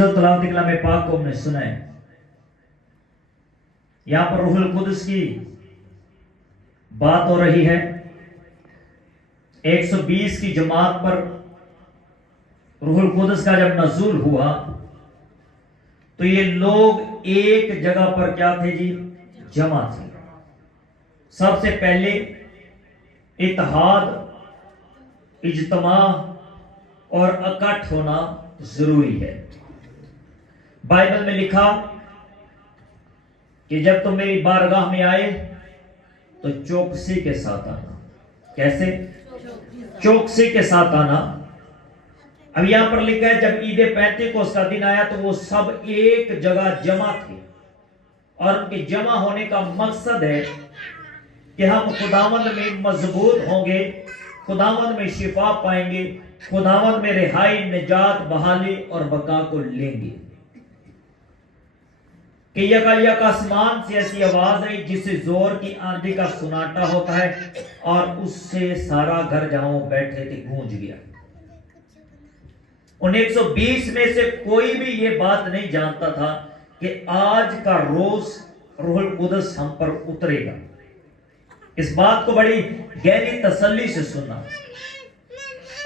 तलावत कलाम पाक को हमने सुना है। यहां पर रूहुल कुदस की बात हो रही है। 120 की जमात पर रूहुल कुदस का जब नज़ूल हुआ तो ये लोग एक जगह पर क्या थे जी? जमा थे। सबसे पहले इत्तेहाद, इज्तिमा और इकट्ठ होना जरूरी है। बाइबल में लिखा कि जब तुम मेरी बारगाह में आए तो चौकसी के साथ आना। कैसे? चौकसी के साथ आना। अब यहां पर लिखा है जब ईद पेंतिकोस्त का दिन आया तो वो सब एक जगह जमा थे, और उनके जमा होने का मकसद है कि हम खुदावंद में मजबूत होंगे, खुदावंद में शिफा पाएंगे, खुदावंद में रिहाई, निजात, बहाली और बका को लेंगे। कि यकायक आसमान से ऐसी आवाज आई जिससे जोर की आंधी का सुनाटा होता है, और उससे सारा घर जहां वो बैठे थे गूंज गया। उन 120 में से कोई भी ये बात नहीं जानता था कि आज का रोज रूहुल कुदस हम पर उतरेगा। इस बात को बड़ी गहरी तसल्ली से सुनना।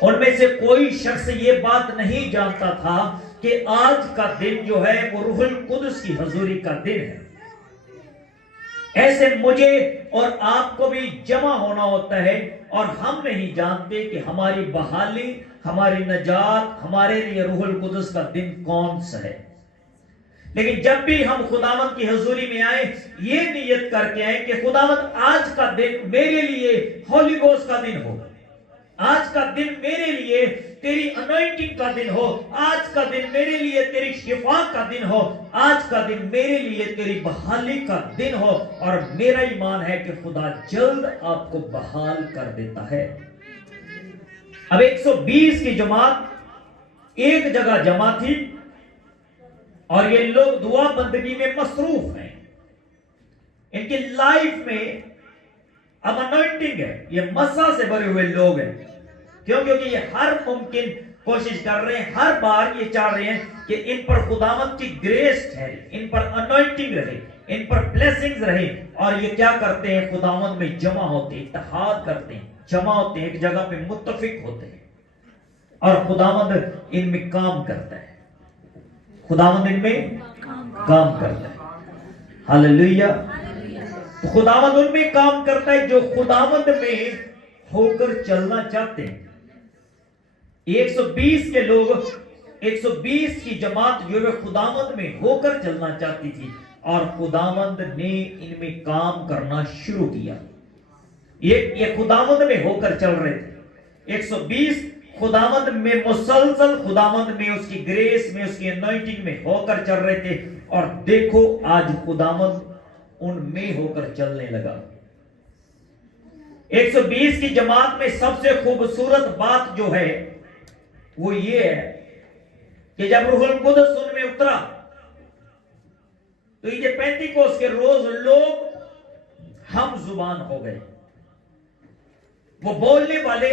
उनमें से कोई शख्स ये बात नहीं जानता था कि आज का दिन जो है वो रूहुल कुदस की हजूरी का दिन है। ऐसे मुझे और आपको भी जमा होना होता है, और हम नहीं जानते कि हमारी बहाली, हमारी नजात, हमारे लिए रूहुल कुदस का दिन कौन सा है। लेकिन जब भी हम खुदावंद की हजूरी में आए, ये नियत करके आए कि खुदावंद आज का दिन मेरे लिए होली गोस्ट का दिन हो, आज का दिन मेरे लिए तेरी अनॉइंटिंग का दिन हो, आज का दिन मेरे लिए तेरी शिफा का दिन हो, आज का दिन मेरे लिए तेरी बहाली का दिन हो। और मेरा ईमान है कि खुदा जल्द आपको बहाल कर देता है। अब 120 की जमात एक जगह जमा थी, और ये लोग दुआ बंदगी में मसरूफ हैं। इनकी लाइफ में अब अनॉइंटिंग है, ये मसा से भरे हुए लोग हैं। क्यों? क्योंकि ये हर मुमकिन कोशिश कर रहे हैं, हर बार ये चाह रहे हैं कि इन पर खुदावंद की ग्रेस ठहरे, इन पर अनॉइंटिंग रहे, इन पर ब्लेसिंग्स रहे। और ये क्या करते हैं? खुदावंद में जमा होते हैं, इत्तेहाद करते हैं, जमा होते हैं, एक जगह पे मुत्तफिक होते हैं, और खुदावंद इनमें काम करता है। खुदावंद इनमें काम करता है। हालेलुया। तो खुदावंद उनमें काम करता है जो खुदावंद में होकर चलना चाहते हैं। 120 के लोग, 120 की जमात जो है खुदावंद में होकर चलना चाहती थी, और खुदावंद ने इनमें काम करना शुरू किया। ये खुदावंद में होकर चल रहे थे। 120 खुदावंद में मुसलसल, खुदावंद में उसकी ग्रेस में, उसकी अनॉइंटिंग में होकर चल रहे थे। और देखो आज खुदावंद उनमें होकर चलने लगा। 120 की जमात में सबसे खूबसूरत बात जो है वो ये है कि जब रूहुल कुदस उनमें उतरा तो ये पेंतिकोस्त के रोज लोग हम जुबान हो गए। वो बोलने वाले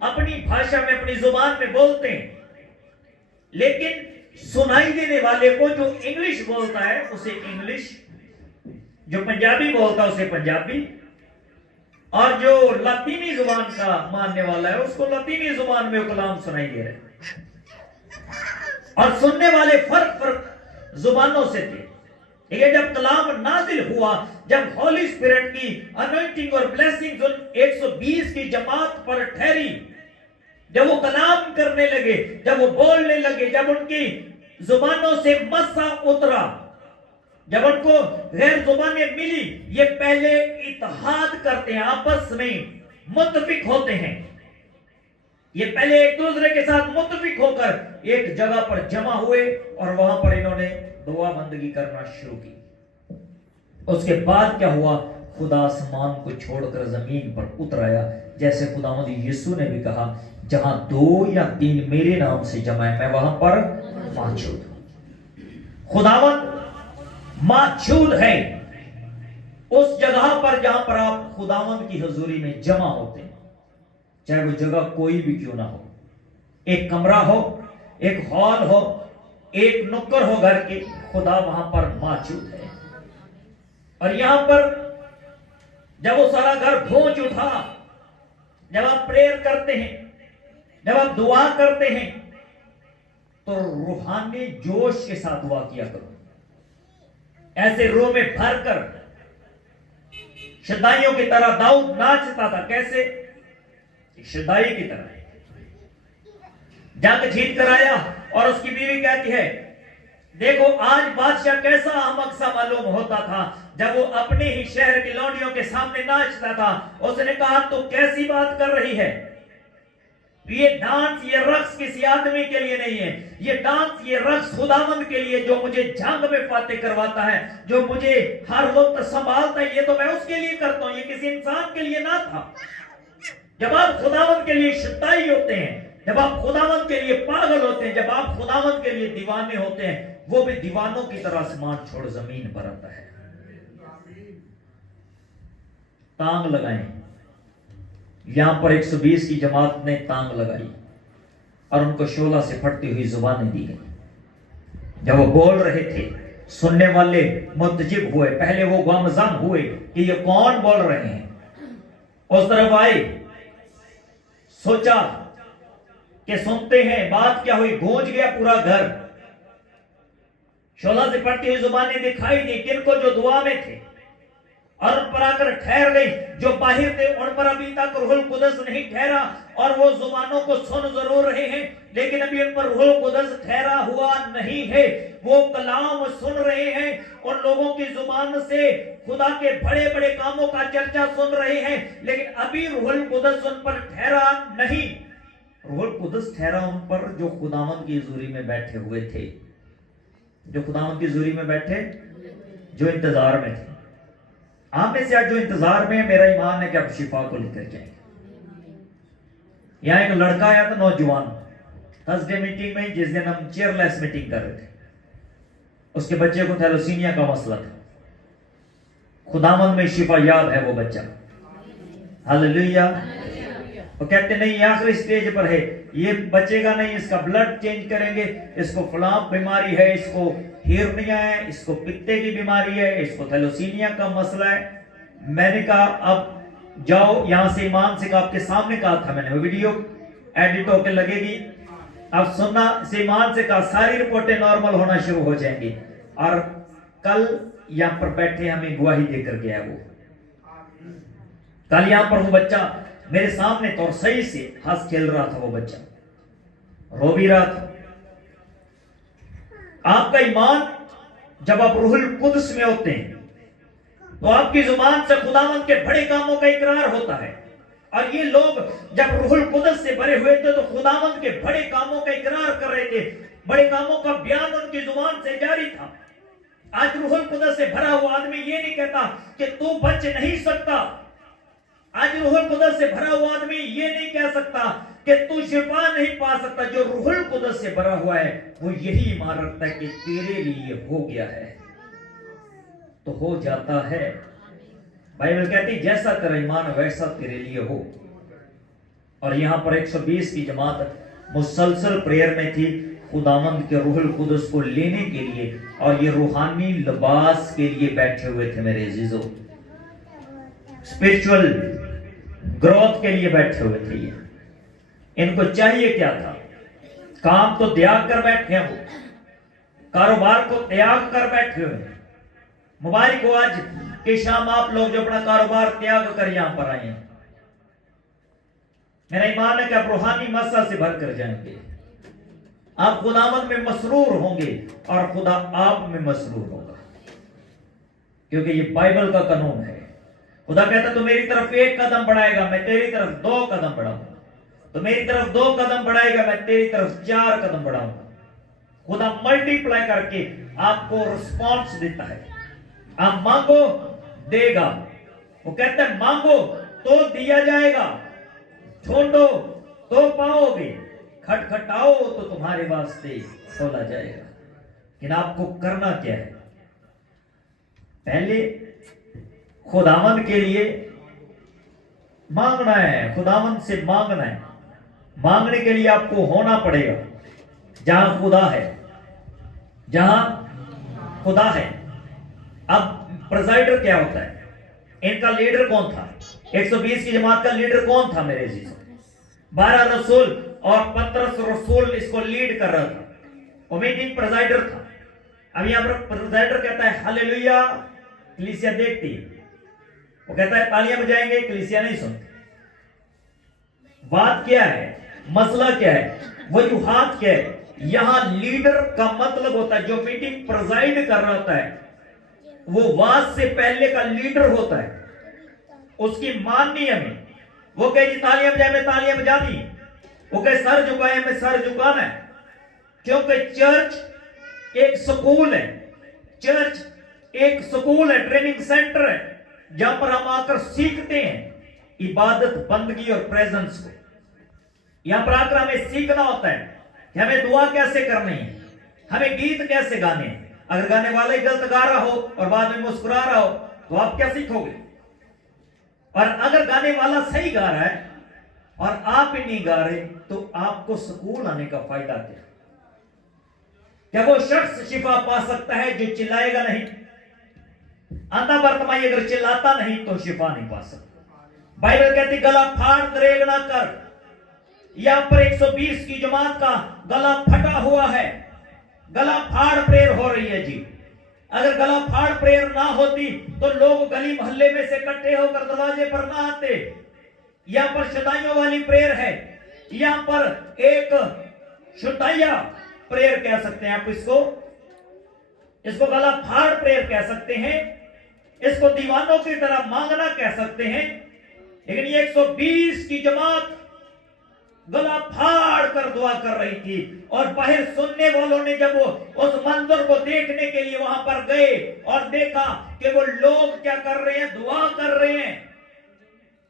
अपनी भाषा में, अपनी जुबान में बोलते हैं, लेकिन सुनाई देने वाले को जो इंग्लिश बोलता है उसे इंग्लिश, जो पंजाबी बोलता है उसे पंजाबी, और जो लतीनी जुबान का मानने वाला है उसको लतीनी जुबान में कलाम सुनाई दे रहे। और सुनने वाले फर्क फर्क जुबानों से थे। लेकिन जब कलाम नाजिल हुआ, जब होली स्पिरिट की अनॉइंटिंग और ब्लेसिंग 120 की जमात पर ठहरी, जब वो कलाम करने लगे, जब वो बोलने लगे, जब उनकी जुबानों से मसा उतरा, जब उनको गैर जुबानें मिली, ये पहले इत्तेहाद करते हैं, आपस में मुत्तफिक होते हैं। ये पहले एक दूसरे के साथ मुत्तफिक होकर एक जगह पर जमा हुए, और वहां पर इन्होंने दुआ बंदगी करना शुरू की। उसके बाद क्या हुआ? खुदा आसमान को छोड़कर जमीन पर उतर आया। जैसे खुदावंद यीशु ने भी कहा, जहां 2 या 3 मेरे नाम से जमा है, मैं वहां पर मौजूद हूं। खुदावंद मौजूद है उस जगह पर जहां पर आप खुदावंद की हजूरी में जमा होते हैं, चाहे वो जगह कोई भी क्यों ना हो। एक कमरा हो, एक हॉल हो, ایک نکر ہو گھر کے، خدا وہاں پر موجود ہے. اور یہاں پر جب وہ سارا گھر گونج اٹھا، جب آپ پریئر کرتے ہیں، جب آپ دعا کرتے ہیں، تو روحانی جوش کے ساتھ دعا کیا کرو. ایسے روح میں بھر کر شدائیوں کی طرح داؤد ناچتا تھا. کیسے؟ شدائی کی طرح. جنگ جیت کر آیا اور اس کی بیوی کہتی ہے دیکھو آج بادشاہ کیسا احمق سا معلوم ہوتا تھا جب وہ اپنے ہی شہر کی لونڈیوں کے سامنے ناچتا تھا. اس نے کہا تو کیسی بات کر رہی ہے؟ یہ ڈانس، یہ رقص کسی آدمی کے لیے نہیں ہے. یہ ڈانس، یہ رقص خداوند کے لیے، جو مجھے جنگ میں فاتح کرواتا ہے، جو مجھے ہر وقت سنبھالتا ہے. یہ تو میں اس کے لیے کرتا ہوں، یہ کسی انسان کے لیے نہ تھا. جب آپ خداوند کے لیے شدائی ہوتے ہیں، جب آپ خداوند کے لیے پاگل ہوتے ہیں، جب آپ خداوند کے لیے دیوانے ہوتے ہیں، وہ بھی دیوانوں کی طرح آسمان چھوڑ زمین پر آتا ہے. تانگ لگائیں. یہاں پر 120 کی جماعت نے تانگ لگائی اور ان کو شعلہ سے پھٹتی ہوئی زبانیں دی گئی. جب وہ بول رہے تھے سننے والے متجب ہوئے. پہلے وہ گمزم ہوئے کہ یہ کون بول رہے ہیں. اس طرف آئے، سوچا کہ سنتے ہیں بات کیا ہوئی. گونج گیا پورا گھر. شعلہ سے پھٹتی ہوئی زبانیں دکھائی دی کن کو؟ جو دعا میں تھے. اور ان پر آ کر ٹھہر گئی. جو باہر تھے ان پر ابھی تک روح القدس نہیں ٹھہرا، اور وہ زبانوں کو سن ضرور رہے ہیں لیکن ابھی ان پر روح القدس ٹھہرا ہوا نہیں ہے. وہ کلام سن رہے ہیں، ان لوگوں کی زبان سے خدا کے بڑے بڑے کاموں کا چرچا سن رہے ہیں، لیکن ابھی روح القدس ان پر ٹھہرا نہیں. روح القدس ٹھہرا ان پر جو خداوند کی حضوری میں بیٹھے ہوئے تھے. جو خداوند کی حضوری میں بیٹھے، جو انتظار میں تھے. آپ میں سے آج جو انتظار میں ہے، میرا ایمان ہے کہ آپ شفا کو لے کر جائیں گے. یہاں ایک لڑکا آیا تھا، نوجوان، تھرسڈے میٹنگ میں، جس دن ہم چیئر لیس میٹنگ کر رہے تھے. اس کے بچے کو تھیلوسیمیا کا مسئلہ تھا. خداوند میں شفا یاب ہے وہ بچہ. ہاللیلویہ. وہ کہتے نہیں یہ آخری سٹیج پر ہے، یہ بچے گا نہیں، اس کا بلڈ چینج کریں گے، اس کو فلاں بیماری ہے، اس کو ہیرنیا ہے، اس کو پتے کی بیماری ہے، اس کو تھیلوسیمیا کا مسئلہ ہے. میں نے کہا اب جاؤ یہاں سے. ایمان سے آپ کے سامنے کہا تھا میں نے، وہ ویڈیو ایڈٹ ہو کے لگے گی، اب سننا. سے ایمان سے کہا ساری رپورٹیں نارمل ہونا شروع ہو جائیں گی. اور کل یہاں پر بیٹھے ہمیں گواہی دے کر گیا. وہ کل یہاں پر وہ بچہ میرے سامنے تو، اور صحیح سے ہنس کھیل رہا تھا. وہ بچہ رو بھی رہا تھا. آپ کا ایمان جب آپ روح القدس میں ہوتے ہیں تو آپ کی زبان سے خداوند کے بڑے کاموں کا اقرار ہوتا ہے. اور یہ لوگ جب روح القدس سے بھرے ہوئے تھے تو خداوند کے بڑے کاموں کا اقرار کر رہے تھے. بڑے کاموں کا بیان ان کی زبان سے جاری تھا. آج روح القدس سے بھرا ہوا آدمی یہ نہیں کہتا کہ تو بچ نہیں سکتا. آج روح القدس سے بھرا ہوا آدمی یہ نہیں کہہ سکتا کہ تو شفا نہیں پا سکتا. جو روح القدس سے بھرا ہوا ہے وہ یہی ایمان رکھتا ہے کہ تیرے لیے ہو گیا ہے تو ہو جاتا ہے. بائبل کہتی جیسا تیرا ایمان ویسا تیرے لیے ہو. اور یہاں پر 120 کی جماعت مسلسل پریئر میں تھی خداوند کے روح القدس کو لینے کے لیے، اور یہ روحانی لباس کے لیے بیٹھے ہوئے تھے میرے عزیزو. اسپرچول گروتھ کے لیے بیٹھے ہوئے تھے. یہ ان کو چاہیے کیا تھا؟ کام تو تیاگ کر بیٹھے ہیں، وہ کاروبار کو تیاگ کر بیٹھے ہوئے. مبارک ہو آج کہ شام آپ لوگ جو اپنا کاروبار تیاگ کر یہاں پر آئے ہیں. میرا ایمان ہے کہ آپ روحانی مسئلہ سے بھر کر جائیں گے. آپ خداوند میں مسرور ہوں گے اور خدا آپ میں مسرور ہوگا، کیونکہ یہ بائبل کا قانون ہے. خدا کہتا تو میری طرف 1 قدم بڑھائے گا، میں تیری طرف 2 قدم بڑھاؤں گا. تو میری طرف 2 قدم بڑھائے گا، میں تیری طرف 4 قدم بڑھاؤں گا. خدا ملٹی پلائی کر کے آپ کو رسپانس دیتا ہے. آپ مانگو دے گا. وہ کہتا ہے مانگو تو دیا جائے گا، ڈھونڈو تو پاؤ گے، کھٹکھٹاؤ تو تمہارے واسطے کھولا جائے گا. لیکن آپ کو کرنا کیا ہے؟ پہلے خداوند کے لیے مانگنا ہے، خداوند سے مانگنا ہے. مانگنے کے لیے آپ کو ہونا پڑے گا جہاں خدا ہے. जहां खुदा है। अब प्रेसाइडर क्या होता है? इनका लीडर कौन था? 120 की जमात का लीडर कौन था मेरे अजीजों? 12 रसूल और पतरस रसूल इसको लीड कर रहा था। वो मीटिंग प्रेसाइडर था। अब यहां पर प्रेसाइडर कहता है हालेलुया, कलीसिया देखती है। वो कहता है तालियां बजाएंगे, कलीसिया नहीं सुनती। बात क्या है? मसला क्या है? वजूहात क्या है? यहां लीडर का मतलब होता है जो मीटिंग प्रेसाइड कर रहा होता है, वो वाद से पहले का लीडर होता है। उसकी माननी हमें। वो कहे जी तालियां बजाए, मैं तालियां बजा दी। वो कहे सर झुकाए, मैं सर झुकाना है। क्योंकि चर्च एक स्कूल है। चर्च एक स्कूल है, ट्रेनिंग सेंटर है, जहां पर हम आकर सीखते हैं इबादत, बंदगी और प्रेजेंस को। यहां पर आकर हमें सीखना होता है कि हमें दुआ कैसे करनी है, हमें गीत कैसे गाने हैं। अगर गाने वाला ही गलत गा रहा हो और बाद में मुस्कुरा रहा हो तो आप क्या सीखोगे? और अगर गाने वाला सही गा रहा है और आप ही नहीं गा रहे तो आपको स्कूल आने का फायदा क्या? क्या वो शख्स शिफा पा सकता है जो चिल्लाएगा नहीं? अंधा बर्तमाई अगर चिल्लाता नहीं तो शिफा नहीं पा सकता। बाइबल कहती गला फाड़ दरेग ना कर। यहां पर 120 की जमात का गला फटा हुआ है। गला फाड़ प्रेयर हो रही है जी। अगर गला फाड़ प्रेयर ना होती तो लोग गली मोहल्ले में से इकट्ठे होकर दरवाजे पर ना आते। यहां पर शुदाइयों वाली प्रेयर है। यहां पर एक शुदाइया प्रेयर कह सकते हैं आप इसको गला फाड़ प्रेयर कह सकते हैं, इसको दीवानों की तरह मांगना कह सकते हैं। लेकिन ये 120 की जमात गला फाड़ कर दुआ कर रही थी। और बाहर सुनने वालों ने जब वो उस मंजर को देखने के लिए वहां पर गए और देखा कि वो लोग क्या कर रहे हैं, दुआ कर रहे हैं।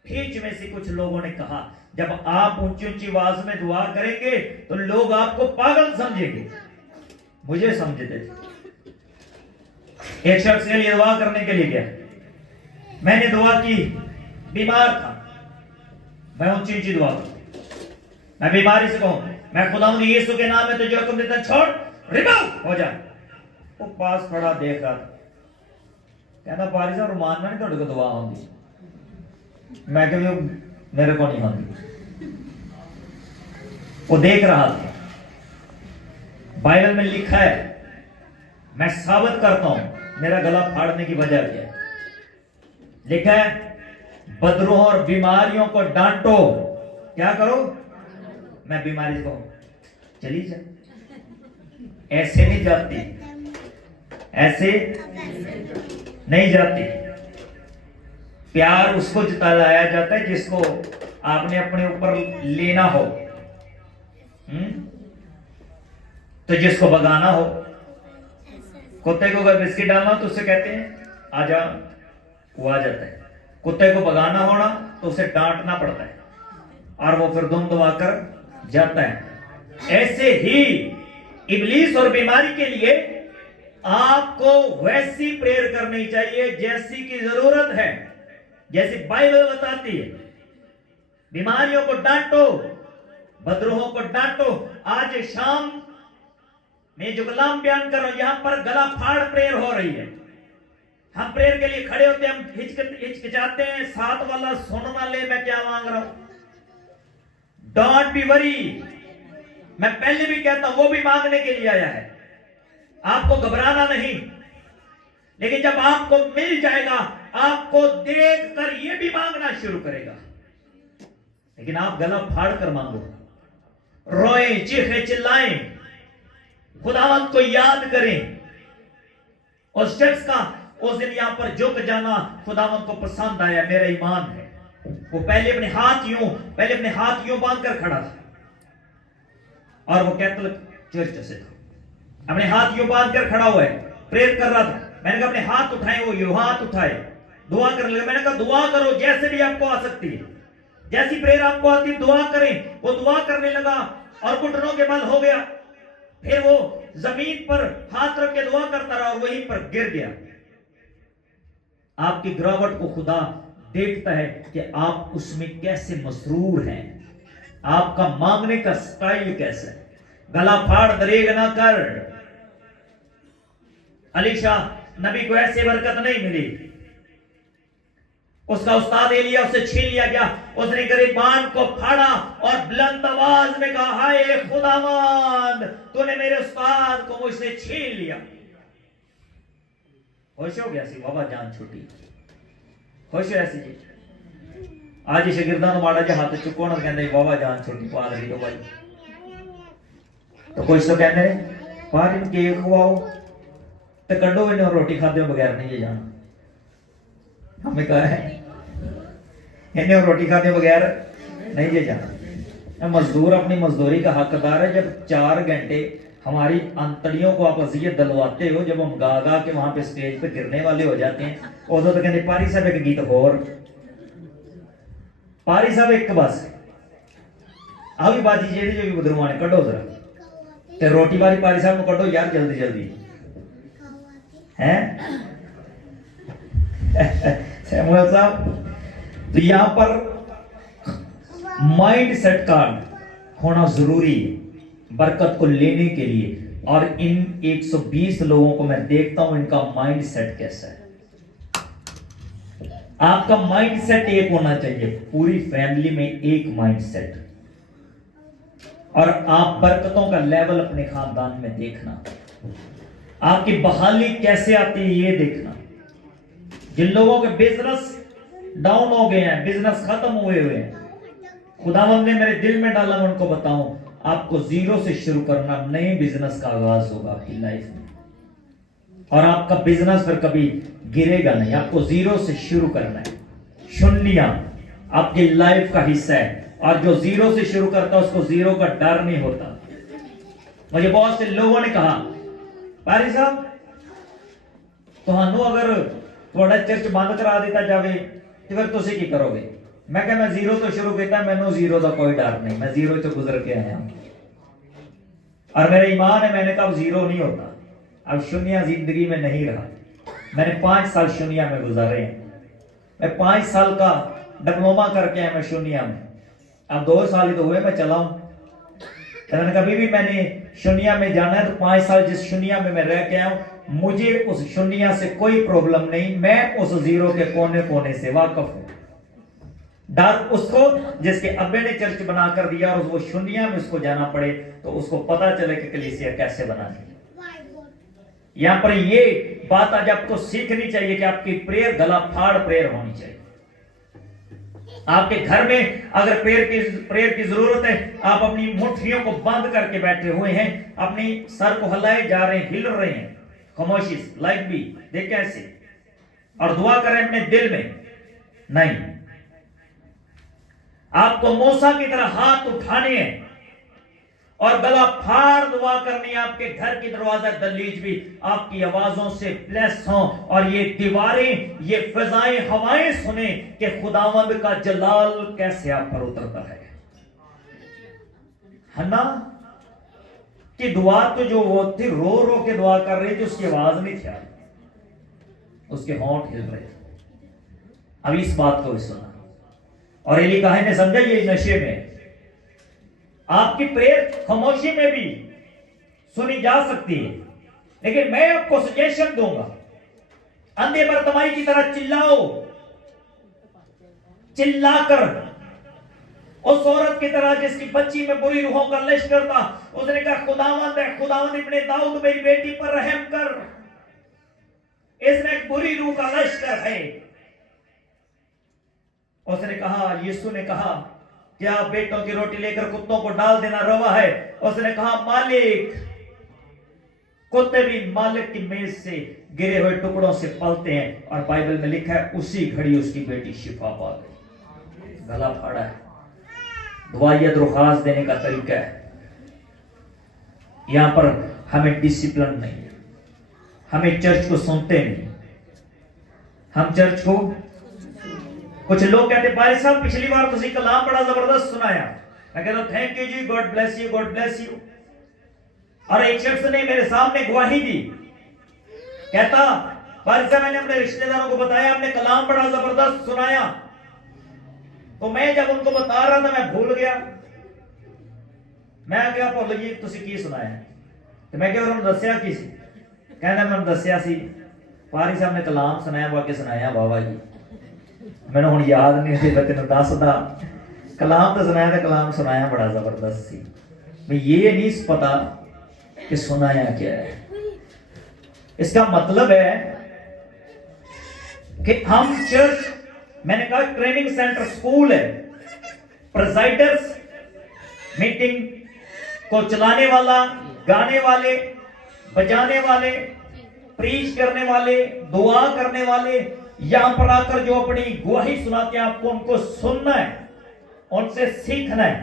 बीच में से कुछ लोगों ने कहा जब आप ऊंची ऊंची आवाज में दुआ करेंगे तो लोग आपको पागल समझेंगे। मुझे समझते थे। एक शख्स के लिए दुआ करने के लिए गया, मैंने दुआ की, बीमार था। मैं ऊंची ऊंची दुआ करूं, मैं बीमारी से कहूं मैं खुदावंद यीशु के नाम में तुझे हुक्म देता छोड़ रिमूव हो जा। वो पास खड़ा देख रहा था, कहना पारी साहब रुमान में नहीं थोड़े को दुआ होंगी। मैं क्यों मेरे को नहीं होंगी। वो देख रहा था। बाइबल में लिखा है, मैं साबित करता हूं मेरा गला फाड़ने की वजह क्या है। लिखा है बदरों और बीमारियों को डांटो। क्या करो? मैं बीमारी से कहूं चली जा, ऐसे नहीं जाती, ऐसे नहीं जाती। प्यार उसको जताया जाता है जिसको आपने अपने ऊपर लेना हो, तो जिसको भगाना हो। कुत्ते को अगर बिस्किट डालना तो उससे कहते हैं आजा, वो आ जाता है। कुत्ते को भगाना होना तो उसे डांटना पड़ता है और वो फिर दुम दबाकर जाता है। ऐसे ही इब्लीस और बीमारी के लिए आपको वैसी प्रेयर करनी चाहिए जैसी की जरूरत है, जैसी बाइबल बताती है। बीमारियों को डांटो, बदरूहों को डांटो। आज शाम मैं जो कलाम बयान कर रहा हूं, यहां पर गला फाड़ प्रेयर हो रही है। हम प्रेयर के लिए खड़े होते हैं, हम हिचकिचाते हैं, साथ वाला सुनना ले मैं क्या मांग रहा हूं। Don't be worry. मैं पहले भी कहता हूं वो भी मांगने के लिए आया है, आपको घबराना नहीं। लेकिन जब आपको मिल जाएगा आपको देखकर ये भी मांगना शुरू करेगा। लेकिन आप गला फाड़ कर मांगो, रोए, चीखे, चिल्लाएं, खुदावंत को याद करें। उस शख्स का उस दिन यहां पर झुक जाना खुदावंत को पसंद आया, मेरा ईमान है। वो पहले अपने हाथ यूं बांध कर खड़ा था और वो कैथोलिक चर्च से था। अपने हाथ यूं बांध कर खड़ा हुआ है, प्रेयर कर रहा था। मैंने कहा अपने हाथ उठाए, वो यूं हाथ उठाए, दुआ करने लगे। मैंने कहा दुआ करो जैसे भी आपको आ सकती है, जैसी प्रेयर आपको आती दुआ करें। वो दुआ करने लगा और घुटनों के बल हो गया। फिर वो जमीन पर हाथ रख के दुआ करता रहा और वहीं पर गिर गया। आपकी गिरावट को खुदा देखता है कि आप उसमें कैसे मसरूर हैं, आपका मांगने का स्टाइल कैसा है। गला फाड़ दरेग ना कर। अली शाह नबी को ऐसे बरकत नहीं मिली। उसका उस्ताद एलिया उसे छीन लिया गया। उसने गिरबान को फाड़ा और बुलंद आवाज में कहा, हाय खुदावंद, तूने मेरे उस्ताद को मुझसे छीन लिया। खुश हो गया सी बाबा जान छुट्टी, खुश हो सी जी। आज शागिर्दां नूं माड़ा जिहा हाथ चुको ना कहंदे बाबा जान छुट्टी पा रही हो भाई। तो कुछ तो कहते हैं बाहर इन केक खवाओ तो कड्डो इन्हें रोटी खाते बगैर नहीं ये जाना। हमें कहा है इन्हें रोटी खाते बगैर नहीं ये जाना। मजदूर अपनी मजदूरी का हकदार है। जब 4 घंटे हमारी अंतड़ियों को आप अजियत दलवाते हो, जब हम गा गा के वहां पे स्टेज पे गिरने वाले हो जाते हैं, उदों तो कहते पारी साहब एक गीत होर, पारी साहब एक बस आ भी बाजी जेड़ी जो भी बदरू आने कड्डो जरा ते रोटी वाली पारी साहब को कड्डो यार जल्दी जल्दी हैं। सैमुअल साहब, तो यहां पर माइंड सेट का होना जरूरी है बरकत को लेने के लिए। और इन 120 लोगों को मैं देखता हूं इनका माइंड सेट कैसा है। आपका माइंड सेट एक होना चाहिए, पूरी फैमिली में एक माइंड सेट। और आप बरकतों का लेवल अपने खानदान में देखना, आपकी बहाली कैसे आती है ये देखना। जिन लोगों के बिजनेस डाउन हो गए हैं, बिजनेस खत्म हुए हुए हैं, खुदावंद ने मेरे दिल में डाला, मैं उनको बताऊं आपको जीरो से शुरू करना, नए बिजनेस का आगाज होगा आपकी लाइफ में। और आपका बिजनेस फिर कभी गिरेगा नहीं, आपको जीरो से शुरू करना है। शून्य आपकी लाइफ का हिस्सा है, और जो जीरो से शुरू करता है उसको जीरो का डर नहीं होता। मुझे बहुत से लोगों ने कहा, पारी साहब तुहानू अगर थोड़ा चर्च बंद करा दिता जाए तो फिर तुसी की करोगे? मैं कहा मैं जीरो तो शुरू किया, मैनू जीरो का कोई डर नहीं, मैं जीरो तो गुजर के आया और मेरा ईमान है मैंने कहा जीरो नहीं होता। अब शून्य जिंदगी में नहीं रहा। मैंने 5 साल शून्य में गुजारे हैं। मैं 5 साल का डिप्लोमा करके आया मैं शून्य में, अब 2 साल ही तो हुए मैं चला हूं। मैंने कभी भी मैंने शून्य में जाना है तो 5 साल जिस शून्य में मैं रह के आया हूं, मुझे उस शून्य से कोई प्रॉब्लम नहीं। मैं उस जीरो के कोने कोने से वाकिफ हूं। डर उसको जिसके अब्बे ने चर्च बना कर दिया और वो शून्य में उसको जाना पड़े तो उसको पता चले कि कलीसिया कैसे बनानी। यहां पर ये बात आज आपको सीखनी चाहिए कि आपकी प्रेयर गला फाड़ प्रेयर होनी चाहिए। आपके घर में अगर प्रेयर की जरूरत है, आप अपनी मुट्ठियों को बंद करके बैठे हुए हैं, अपनी सर को हिलाए जा रहे हैं, हिल रहे हैं, खामोशी लाइक भी देख कैसे, और दुआ करें अपने दिल में नहीं। आपको मूसा की तरह हाथ उठाने हैं और गला फाड़ दुआ करनी है। आपके घर की दरवाजा दहलीज भी आपकी आवाजों से ब्लेस हों और ये दीवारें, ये फिजाएं, हवाएं सुने कि खुदावंद का जलाल कैसे आप पर उतरता है। हन्ना की दुआ तो जो वो थी रो रो के दुआ कर रही थी, उसकी आवाज नहीं थी, उसके होंठ हिल रहे थे। अब इस बात को भी सुना और एली काहे ने समझा ये नशे में। आपकी प्रेयर खामोशी में भी सुनी जा सकती है, लेकिन मैं आपको सजेशन दूंगा, अंधे बरतमाई की तरह चिल्लाओ, चिल्लाकर उस औरत की तरह जिसकी बच्ची में बुरी रूहों का लश्कर था, उसने कहा खुदावंद है, खुदावंद इब्ने दाऊद मेरी बेटी पर रहम कर, इसमें एक बुरी रूह का लश्कर है। उसने कहा, यीशु ने कहा क्या बेटों की रोटी लेकर कुत्तों को डाल देना रवा है? उसने कहा मालिक, कुत्ते भी मालिक की मेज से गिरे हुए टुकड़ों से पलते हैं। और बाइबल में लिखा है उसी घड़ी उसकी बेटी शिफा पा गई। गला फाड़ा है, दुआयत रुखास देने का तरीका है। यहां पर हमें डिसिप्लिन नहीं है, हमें चर्च को सुनते नहीं, हम चर्च को, कुछ लोग कहते भाई साहब पिछली बार तुसी कलाम बड़ा जबरदस्त सुनाया, मैं कहता थैंक यू जी, God bless you, God bless you. और एक शख्स ने मेरे सामने गवाही दी, कहता भाई साहब मैंने अपने रिश्तेदारों को बताया आपने कलाम बड़ा जबरदस्त सुनाया, तो मैं जब उनको बता रहा था मैं भूल गया। मैं क्या भूल गई तुसी की सुनाया, तो मैं क्या उन्होंने दसिया की सी, ਕਹਿੰਦਾ ਮੈਨੂੰ ਦੱਸਿਆ ਸੀ ਪਾਰੀ ਸਾਹਿਬ ਨੇ ਕਲਾਮ ਸੁਣਾਇਆ ਬਾਕੀ ਸੁਣਾਇਆ ਬਾਬਾ ਜੀ ਮੈਨੂੰ ਹੁਣ ਯਾਦ ਨਹੀਂ ਸੀ ਮੈਂ ਤੈਨੂੰ ਦੱਸਦਾ कलाम तो सुनाया था कलाम सुनाया बड़ा जबरदस्त सी भाई ये नहीं पता कि सुनाया क्या है इसका मतलब है कि हम चर्च मैंने कहा ट्रेनिंग सेंटर स्कूल है प्रेसाइडर्स मीटिंग को चलाने वाला गाने वाले बजाने वाले प्रीच करने वाले दुआ करने वाले यहां पर आकर जो अपनी गवाही सुनाते हैं आपको उनको सुनना है उनसे सीखना है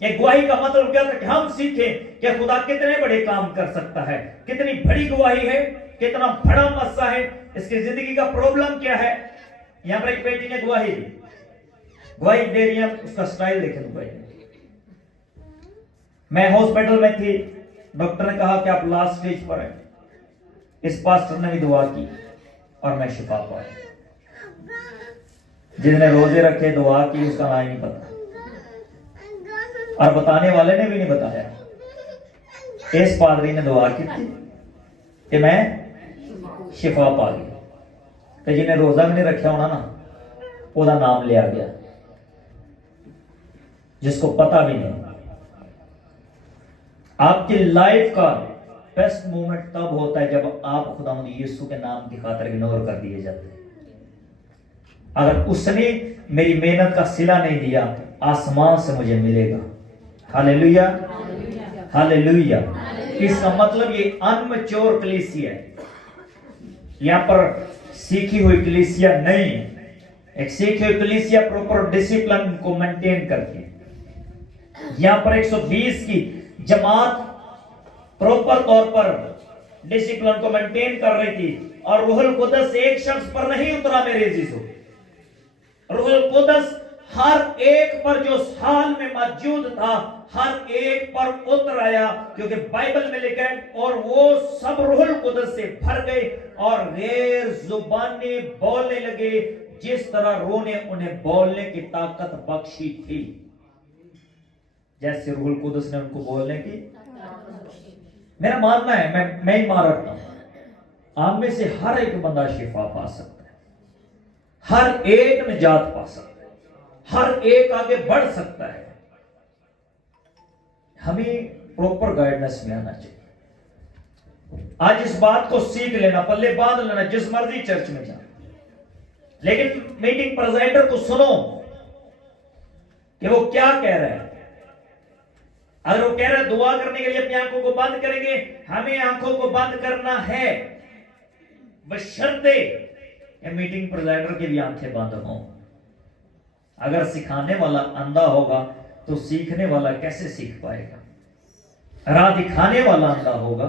ये गवाही का मतलब क्या था कि हम सीखें कि खुदा कितने बड़े काम कर सकता है कितनी बड़ी गवाही है कितना बड़ा मसला है इसकी जिंदगी का प्रॉब्लम क्या है यहां पर एक बेटी ने गवाही दे रही है उसका स्टाइल देखें भाई मैं हॉस्पिटल में थी डॉक्टर ने कहा कि आप लास्ट स्टेज पर हैं इस पास्टर ने भी दुआ की और मैं शिफा पाई जिसने रोजे रखे दुआ की उसका नाम नहीं पता और बताने वाले ने भी नहीं बताया इस पादरी ने दुआ की थी कि मैं शिफा पा गई तो जिन्हें रोजा भी नहीं रखा होना ना ਉਹਦਾ नाम लिया गया जिसको पता भी नहीं आपकी लाइफ का बेस्ट मोमेंट तब होता है जब आप खुदावंद यीशु के नाम की खातिर इग्नोर कर दिए जाते हैं अगर उसने मेरी मेहनत का सिला नहीं दिया आसमान से मुझे मिलेगा हालेलुया हालेलुया इसका मतलब ये अनमैच्योर कलीसिया है यहां पर सीखी हुई कलीसिया नहीं एक सीखी हुई कलीसिया प्रॉपर डिसिप्लिन को मेंटेन करती है यहां पर 120 की जमात प्रॉपर तौर पर डिसिप्लिन को मेंटेन कर रही थी और रूहुल कुदस एक शख्स पर नहीं उतरा मेरे अजीजों रूहुल कुदस हर एक पर जो साल में मौजूद था हर एक पर उतर आया क्योंकि बाइबल में लिखा है और वो सब रूहुल कुदस से भर गए और गैर जुबानी बोलने लगे जिस तरह रूह ने उन्हें बोलने की ताकत बख्शी थी जैसे रूहुल कुदस ने उनको बोलने की मेरा मानना है मैं ही मान रखता हूं आप में से हर एक बंदा शिफा पा सकता है हर एक निजात पा सकता है हर एक आगे बढ़ सकता है हमें प्रॉपर गाइडेंस में आना चाहिए आज इस बात को सीख लेना पल्ले बांध लेना जिस मर्जी चर्च में जाना लेकिन मीटिंग प्रेसिडेंट को सुनो कि वो क्या कह रहा है अगर वो कह रहा है दुआ करने के लिए अपनी आंखों को बंद करेंगे हमें आंखों को बंद करना है बशर्ते मीटिंग प्रेसिडेंट की भी आंखें बंद हों अगर सिखाने वाला अंधा होगा तो सीखने वाला कैसे सीख पाएगा राह दिखाने वाला अंधा होगा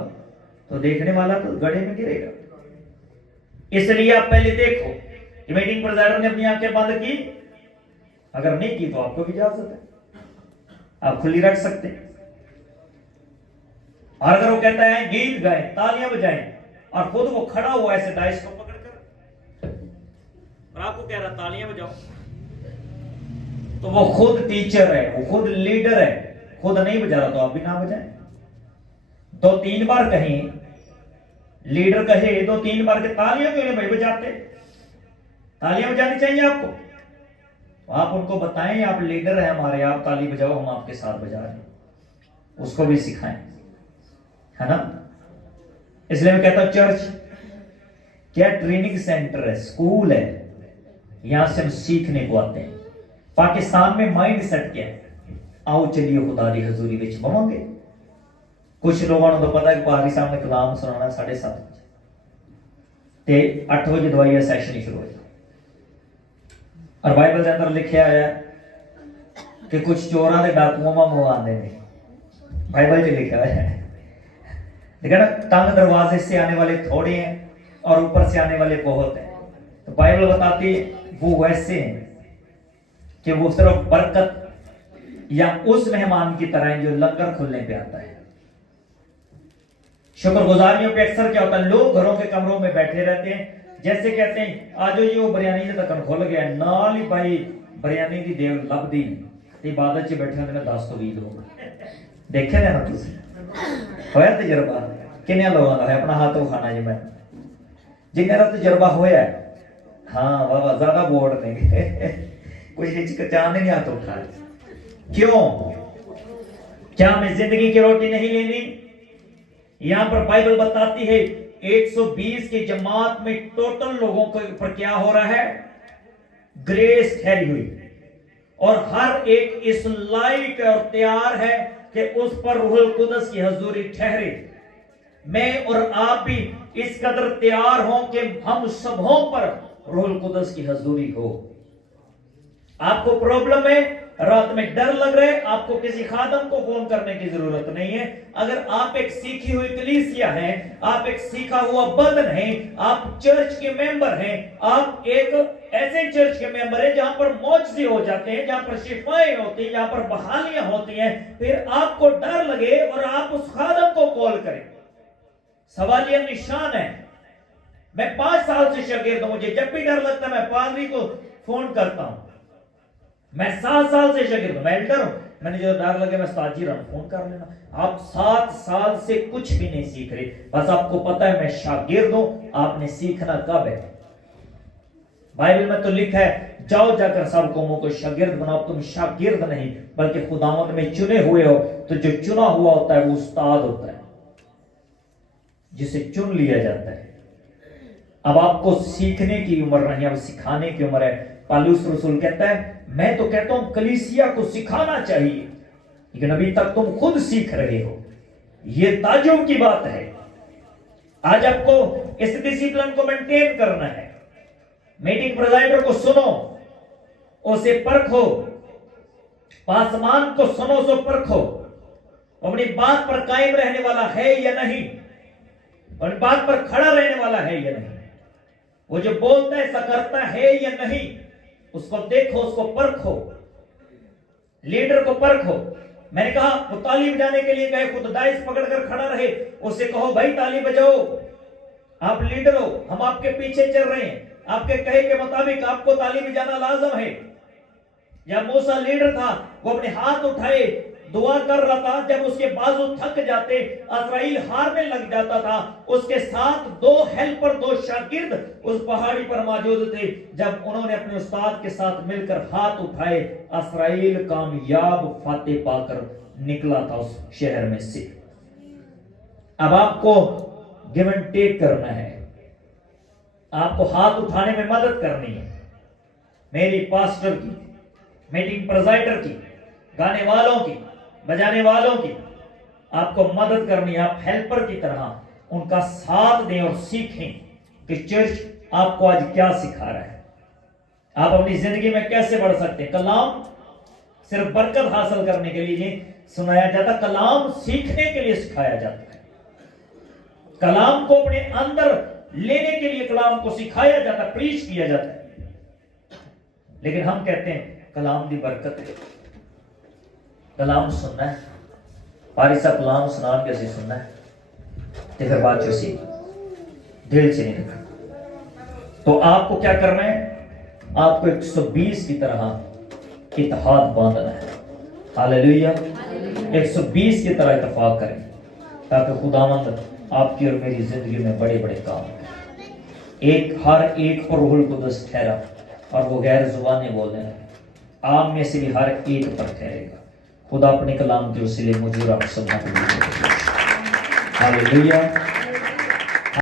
तो देखने वाला तो गड्ढे में गिरेगा इसलिए आप पहले देखो कि मीटिंग प्रेसिडेंट ने अपनी आंखें बंद की अगर नहीं की तो आपको भी इजाजत है आप खुली रख सकते हैं और अगर वो कहता है गीत गाएं तालियां बजाएं और खुद वो खड़ा हुआ ऐसे डाइस को पकड़कर और आपको कह रहा तालियां बजाओ तो वो खुद टीचर है वो खुद लीडर है खुद नहीं बजा रहा तो आप भी ना बजाएं 2-3 बार कहें लीडर कहे 2-3 बार के तालियां क्यों नहीं भाई बजाते तालियां बजानी चाहिए आपको तो आप उनको बताएं आप लीडर है हमारे आप ताली बजाओ हम आपके साथ बजा रहे हैं उसको भी सिखाएं है ना इसलिए मैं कहता हूं चर्च क्या ट्रेनिंग सेंटर है स्कूल है यहां से हम सीखने को आते हैं पाकिस्तान में माइंड सेट क्या है आओ चलिए खुदा दी हजूरी विच बवांगे कुछ लोगों को तो पता है कि पादरी साहब ने कलाम सुनाना 7:30 बजे ते 8 बजे दवाई का सैशन ही शुरू हो जाए और बाइबल के अंदर लिखा है कि कुछ चोरा दे डाकुओं में मुंह आंदे ने बाइबल में लिखा है देखा ना तंग दरवाजे से आने वाले थोड़े हैं और ऊपर से आने वाले बहुत हैं तो बाइबल बताती है वो वैसे हैं कि वो सिर्फ बरकत या उस मेहमान की तरह जो लंगर खुलने पे आता है शुक्रगुजारियों पे अक्सर क्या होता है लोग घरों के कमरों में बैठे रहते हैं जैसे कहते हैं आज जी वो बिरयानी से तकन खुल गया नाल ही भाई बिरयानी की देर लभदी नहीं इबादत च बैठे होंगे 10 तो 20 लोग देखे ना तुम होया तजर्बा کنیا لوگوں کا ہے اپنا ہاتھ اٹھانا جی میں جنہیں کا تجربہ ہویا ہے ہاں بابا زیادہ بورڈ دیں گے کچھ ہچکچانے نہیں ہاتھ اٹھا کیوں کیا ہمیں زندگی کی روٹی نہیں لینی یہاں پر بائبل بتاتی ہے 120 کی جماعت میں ٹوٹل لوگوں کے اوپر کیا ہو رہا ہے گریس ٹھہری ہوئی اور ہر ایک اس لائق اور تیار ہے کہ اس پر روح القدس کی حضوری ٹھہرے میں اور آپ بھی اس قدر تیار ہوں کہ ہم سبوں پر روح القدس کی حضوری ہو آپ کو پرابلم ہے رات میں ڈر لگ رہا ہے آپ کو کسی خادم کو فون کرنے کی ضرورت نہیں ہے اگر آپ ایک سیکھی ہوئی کلیسیا ہیں آپ ایک سیکھا ہوا بدن ہیں آپ چرچ کے ممبر ہیں آپ ایک ایسے چرچ کے ممبر ہیں جہاں پر معجزے ہو جاتے ہیں جہاں پر شفائیں ہوتی ہیں جہاں پر بحالیاں ہوتی ہیں پھر آپ کو ڈر لگے اور آپ اس خادم کو کال کریں سوال یہ نشان ہے میں 5 سال سے شاگرد ہوں مجھے جب بھی ڈر لگتا ہے میں پادری کو فون کرتا ہوں میں 7 سال سے شاگرد ہوں میں ایلڈر ہوں میں نے جو ڈر لگے میں استاجی رہا فون کر لینا آپ 7 سال سے کچھ بھی نہیں سیکھ رہے بس آپ کو پتا ہے میں شاگرد ہوں آپ نے سیکھنا کب ہے بائبل میں تو لکھا ہے جاؤ جا کر سب قوموں کو شاگرد بناؤ تم شاگرد نہیں بلکہ خداوند میں چنے ہوئے ہو تو جو چنا ہوا ہوتا ہے وہ استاد ہوتا ہے جسے چن لیا جاتا ہے اب آپ کو سیکھنے کی عمر نہیں اب سکھانے کی عمر ہے پالوس رسول کہتا ہے میں تو کہتا ہوں کلیسیا کو سکھانا چاہیے لیکن ابھی تک تم خود سیکھ رہے ہو یہ تعجب کی بات ہے آج آپ کو اس ڈسپلن کو مینٹین کرنا ہے میٹنگ پریزائڈر کو سنو اسے پرکھو پاسمان کو سنو سو پرکھو اپنی بات پر قائم رہنے والا ہے یا نہیں اور بات پر کھڑا رہنے والا ہے یا نہیں وہ جو بولتا ہے ایسا کرتا ہے یا نہیں اس کو دیکھو اس کو پرکھو لیڈر کو پرکھو میں نے کہا وہ تالی بجانے کے لیے گئے خود دائس پکڑ کر کھڑا رہے اسے کہو بھائی تالی بجاؤ آپ لیڈر ہو ہم آپ کے پیچھے چل رہے ہیں آپ کے کہے کے مطابق آپ کو تالی بجانا لازم ہے جب موسیٰ لیڈر تھا وہ اپنے ہاتھ اٹھائے دعا کر رہا تھا جب اس کے بازو تھک جاتے اسرائیل ہارنے لگ جاتا تھا اس کے ساتھ 2 ہیلپر 2 شاگرد اس پہاڑی پر موجود تھے جب انہوں نے اپنے استاد کے ساتھ مل کر ہاتھ اٹھائے اسرائیل کامیاب فاتح پا کر نکلا تھا اس شہر میں سے اب آپ کو گیو اینڈ ٹیک کرنا ہے آپ کو ہاتھ اٹھانے میں مدد کرنی ہے میری پاسٹر کی میٹنگ پریزائڈر کی گانے والوں کی بجانے والوں کی آپ کو مدد کرنی ہے آپ ہیلپر کی طرح ان کا ساتھ دیں اور سیکھیں کہ چرچ آپ کو آج کیا سکھا رہا ہے آپ اپنی زندگی میں کیسے بڑھ سکتے ہیں کلام صرف برکت حاصل کرنے کے لیے سنایا جاتا کلام سیکھنے کے لیے سکھایا جاتا ہے کلام کو اپنے اندر لینے کے لیے کلام کو سکھایا جاتا ہے پریچ کیا جاتا ہے لیکن ہم کہتے ہیں کلام دی برکت ہے کلام سننا ہے پارسا کلام سنان کیسے سننا ہے تو پھر بات جو سی دل سے نہیں رکھا تو آپ کو کیا کرنا ہے آپ کو 120 کی طرح اتحاد باندھنا ہے ہاللیلویہ 120 کی طرح اتفاق کریں تاکہ خداوند آپ کی اور میری زندگی میں بڑے بڑے کام ایک ہر ایک پر روح القدس ٹھہرا اور وہ غیر زبانیں بولنے لگے آپ میں سے بھی ہر ایک پر ٹھہرے گا خدا اپنے کلام کے وسیلے مجھے اور آپ سب کو ہاللیلویہ